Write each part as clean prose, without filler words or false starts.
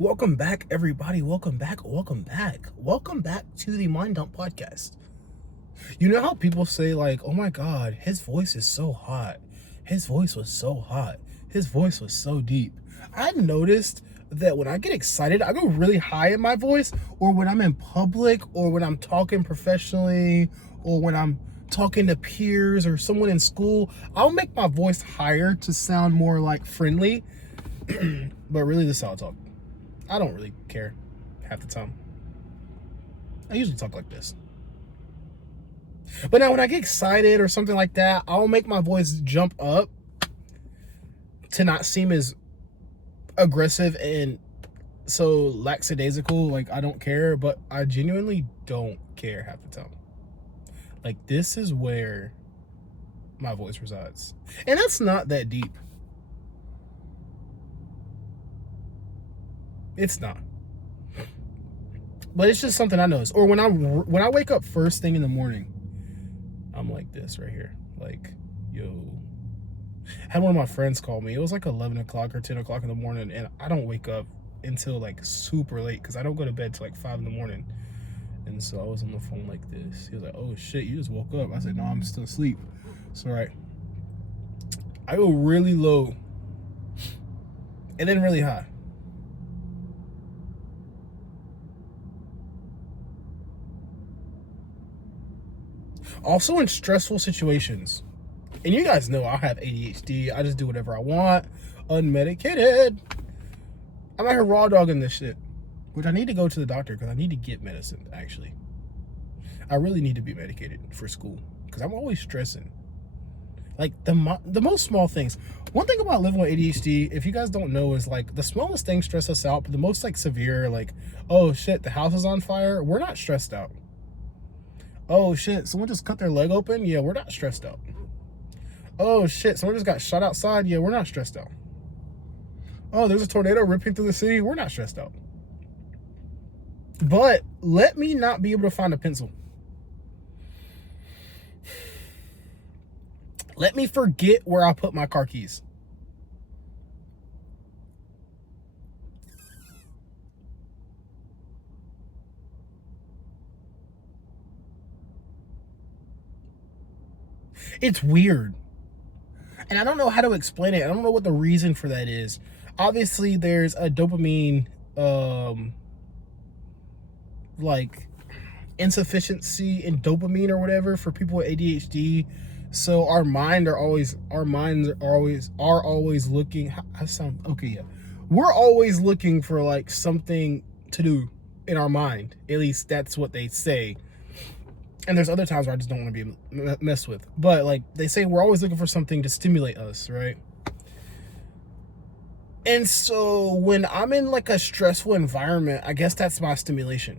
Welcome back, everybody. Welcome back. Welcome back. Welcome back to the Mind Dump Podcast. You know how people say, like, oh my God, his voice is so hot. His voice was so hot. His voice was so deep. I noticed that when I get excited, I go really high in my voice, or when I'm in public, or when I'm talking professionally, or when I'm talking to peers or someone in school, I'll make my voice higher to sound more like friendly. But really, this is how I talk. I don't really care half the time. I usually talk like this. But now when I get excited or something like that, I'll make my voice jump up to not seem as aggressive and so lackadaisical. Like, I don't care, but I genuinely don't care half the time. Like, this is where my voice resides. And that's not that deep. It's not. But it's just something I notice. Or when I wake up first thing in the morning, I'm like this right here. Like, yo. I had one of my friends call me. It was like 11 o'clock or 10 o'clock in the morning, and I don't wake up until like super late because I don't go to bed till like 5 in the morning. And so I was on the phone like this. He was like, oh shit, you just woke up. I said, no, I'm still asleep. It's all right. I go really low and then really high. Also in stressful situations. And you guys know I have ADHD. I just do whatever I want. Unmedicated. I'm out here raw dogging this shit. Which I need to go to the doctor because I need to get medicine, actually. I really need to be medicated for school. Because I'm always stressing. Like, the most small things. One thing about living with ADHD, if you guys don't know, is like the smallest things stress us out. But the most like severe, like, oh shit, the house is on fire. We're not stressed out. Oh shit, someone just cut their leg open? Yeah, we're not stressed out. Oh shit, someone just got shot outside? Yeah, we're not stressed out. Oh, there's a tornado ripping through the city? We're not stressed out. But let me not be able to find a pencil. Let me forget where I put my car keys. It's weird. And I don't know how to explain it. I don't know what the reason for that is. Obviously, there's a dopamine, like, insufficiency in dopamine or whatever for people with ADHD. So our minds are always looking. I sound okay. Yeah, we're always looking for like something to do in our mind. At least that's what they say. And there's other times where I just don't want to be messed with. But like they say, we're always looking for something to stimulate us, right? And so when I'm in like a stressful environment, I guess that's my stimulation.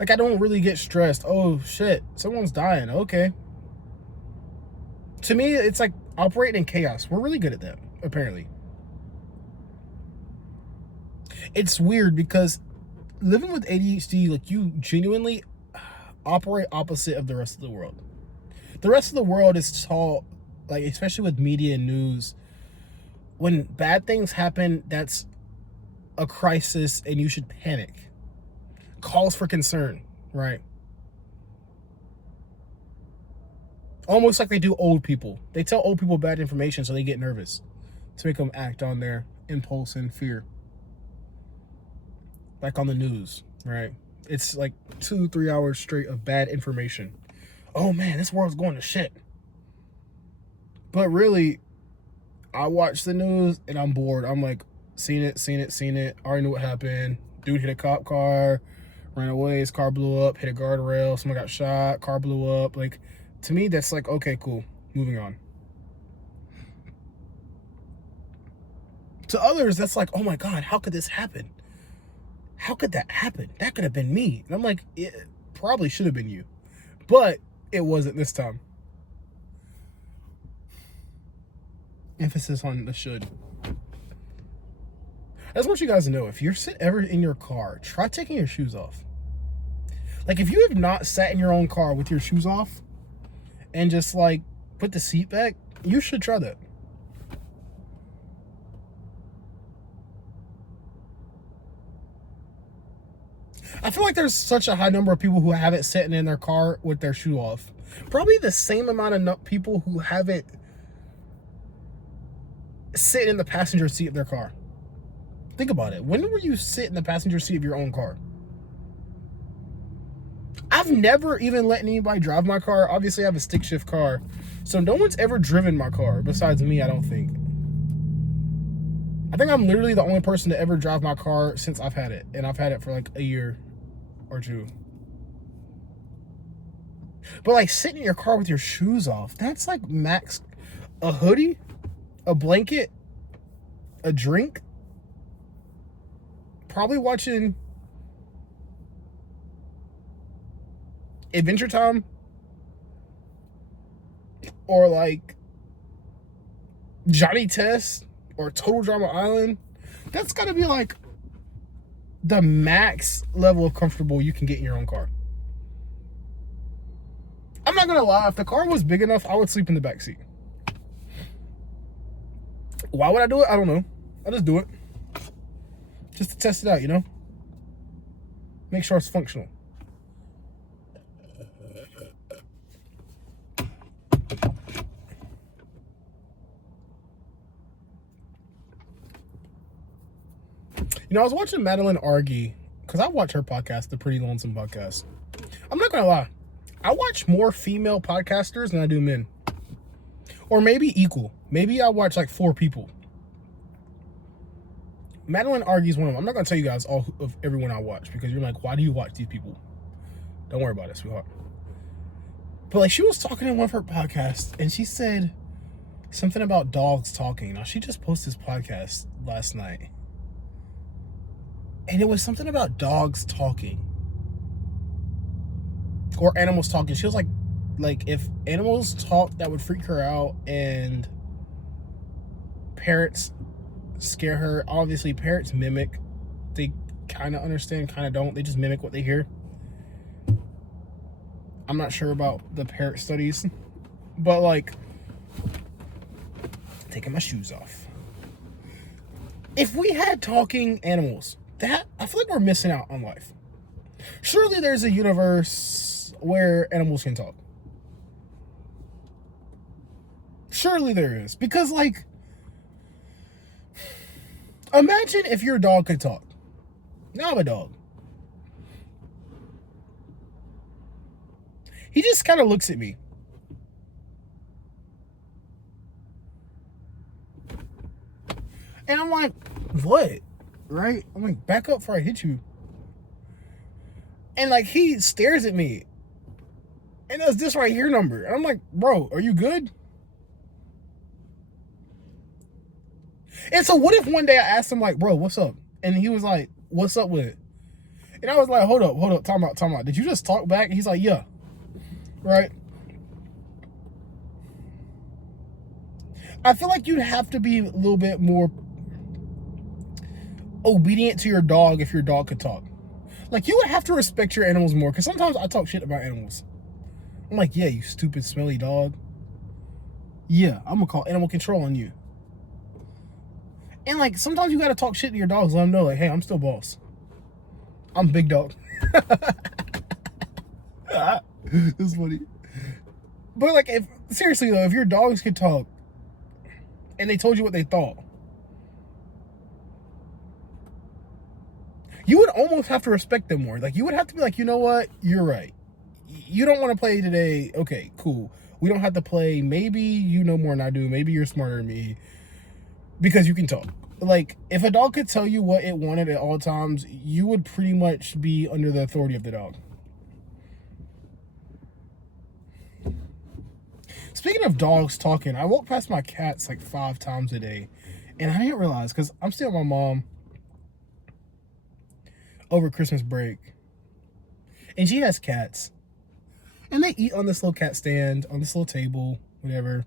Like, I don't really get stressed. Oh shit, someone's dying. Okay. To me, it's like operating in chaos. We're really good at that, apparently. It's weird because living with ADHD, like, you genuinely operate opposite of the rest of the world. The rest of the world is taught, like, especially with media and news, when bad things happen, that's a crisis and you should panic. Calls for concern, right? Almost like they do old people. They tell old people bad information so they get nervous to make them act on their impulse and fear. Like on the news, right? It's like 2-3 hours straight of bad information. Oh man, this world's going to shit. But really, I watch the news and I'm bored. I'm like, seen it. Already knew what happened. Dude hit a cop car, ran away, his car blew up, hit a guardrail, someone got shot, car blew up. Like, to me, that's like, okay, cool, moving on. To others, that's like, oh my God, how could this happen? How could that happen? That could have been me. And I'm like, it probably should have been you. But it wasn't this time. Emphasis on the should. I just want you guys to know, if you're ever in your car, try taking your shoes off. Like, if you have not sat in your own car with your shoes off and just like put the seat back, you should try that. I feel like there's such a high number of people who have it sitting in their car with their shoe off. Probably the same amount of people who have it sitting in the passenger seat of their car. Think about it. When were you sit in the passenger seat of your own car? I've never even let anybody drive my car. Obviously, I have a stick shift car. So no one's ever driven my car besides me, I don't think. I think I'm literally the only person to ever drive my car since I've had it. And I've had it for like a year or two. But like sitting in your car with your shoes off, that's like max. A hoodie, a blanket, a drink, probably watching Adventure Time or like Johnny Test or Total Drama Island. That's gotta be like the max level of comfortable you can get in your own car. I'm not gonna lie, if the car was big enough, I would sleep in the back seat. Why would I do it? I don't know. I just do it. Just to test it out, you know? Make sure it's functional. You know, I was watching Madeline Argy, because I watch her podcast, The Pretty Lonesome Podcast. I'm not gonna lie. I watch more female podcasters than I do men. Or maybe equal. Maybe I watch like 4 people. Madeline Argy's one of them. I'm not going to tell you guys all of everyone I watch because you're like, why do you watch these people? Don't worry about it, sweetheart. But like she was talking in one of her podcasts and she said something about dogs talking. Now she just posted this podcast last night. And it was something about dogs talking. Or animals talking. She was like if animals talk, that would freak her out, and parrots scare her. Obviously, parrots mimic. They kind of understand, kind of don't. They just mimic what they hear. I'm not sure about the parrot studies, but like, taking my shoes off. If we had talking animals, that I feel like we're missing out on life. Surely there's a universe where animals can talk. Surely there is. Because, like, imagine if your dog could talk. Now I'm a dog. He just kind of looks at me. And I'm like, what? Right? I'm like, back up before I hit you. And, like, he stares at me. And does this right here number. And I'm like, bro, are you good? And so what if one day I asked him, like, bro, what's up? And he was like, what's up with it? And I was like, hold up, time out. Did you just talk back? And he's like, yeah. Right? I feel like you'd have to be a little bit more obedient to your dog if your dog could talk. Like, you would have to respect your animals more, because sometimes I talk shit about animals. I'm like, yeah, you stupid, smelly dog. Yeah, I'm going to call animal control on you. And, like, sometimes you got to talk shit to your dogs. Let them know, like, hey, I'm still boss. I'm big dog. It's funny. But, like, seriously, though, if your dogs could talk and they told you what they thought, you would almost have to respect them more. Like, you would have to be like, you know what? You're right. You don't want to play today. Okay, cool. We don't have to play. Maybe you know more than I do. Maybe you're smarter than me. Because you can talk. Like, if a dog could tell you what it wanted at all times, you would pretty much be under the authority of the dog. Speaking of dogs talking, I walk past my cats like 5 times a day. And I didn't realize, because I'm still with my mom over Christmas break. And she has cats. And they eat on this little cat stand, on this little table, whatever.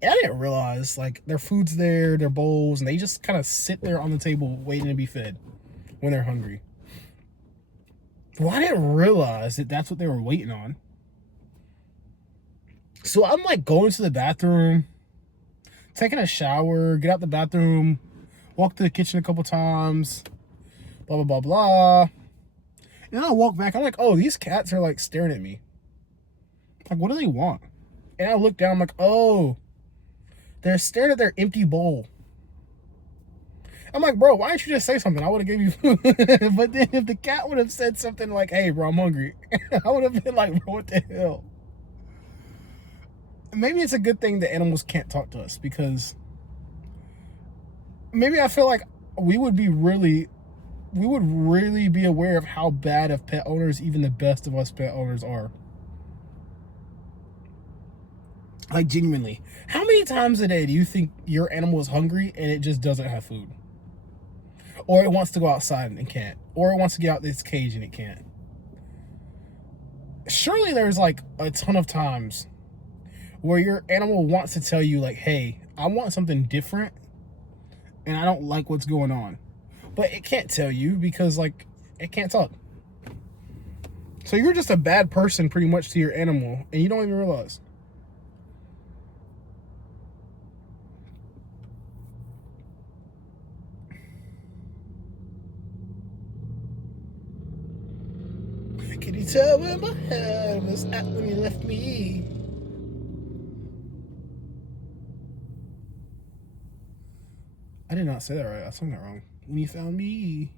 And I didn't realize, like, their food's there, their bowls, and they just kind of sit there on the table waiting to be fed when they're hungry. Well, I didn't realize that that's what they were waiting on. So I'm, like, going to the bathroom, taking a shower, get out the bathroom, walk to the kitchen a couple times, blah, blah, blah, blah. And then I walk back. I'm like, oh, these cats are like staring at me. Like, what do they want? And I look down. I'm like, oh, they're staring at their empty bowl. I'm like, bro, why didn't you just say something? I would have gave you food. But then if the cat would have said something like, hey, bro, I'm hungry, I would have been like, bro, what the hell? Maybe it's a good thing that animals can't talk to us, because maybe I feel like we would really be aware of how bad of pet owners even the best of us pet owners are. Like, genuinely, how many times a day do you think your animal is hungry and it just doesn't have food? Or it wants to go outside and can't. Or it wants to get out this cage and it can't. Surely there's like a ton of times where your animal wants to tell you like, hey, I want something different and I don't like what's going on. But it can't tell you because like it can't talk. So you're just a bad person pretty much to your animal and you don't even realize. Can you tell where my head was at when you left me? I did not say that right. I sung that wrong. When you found me.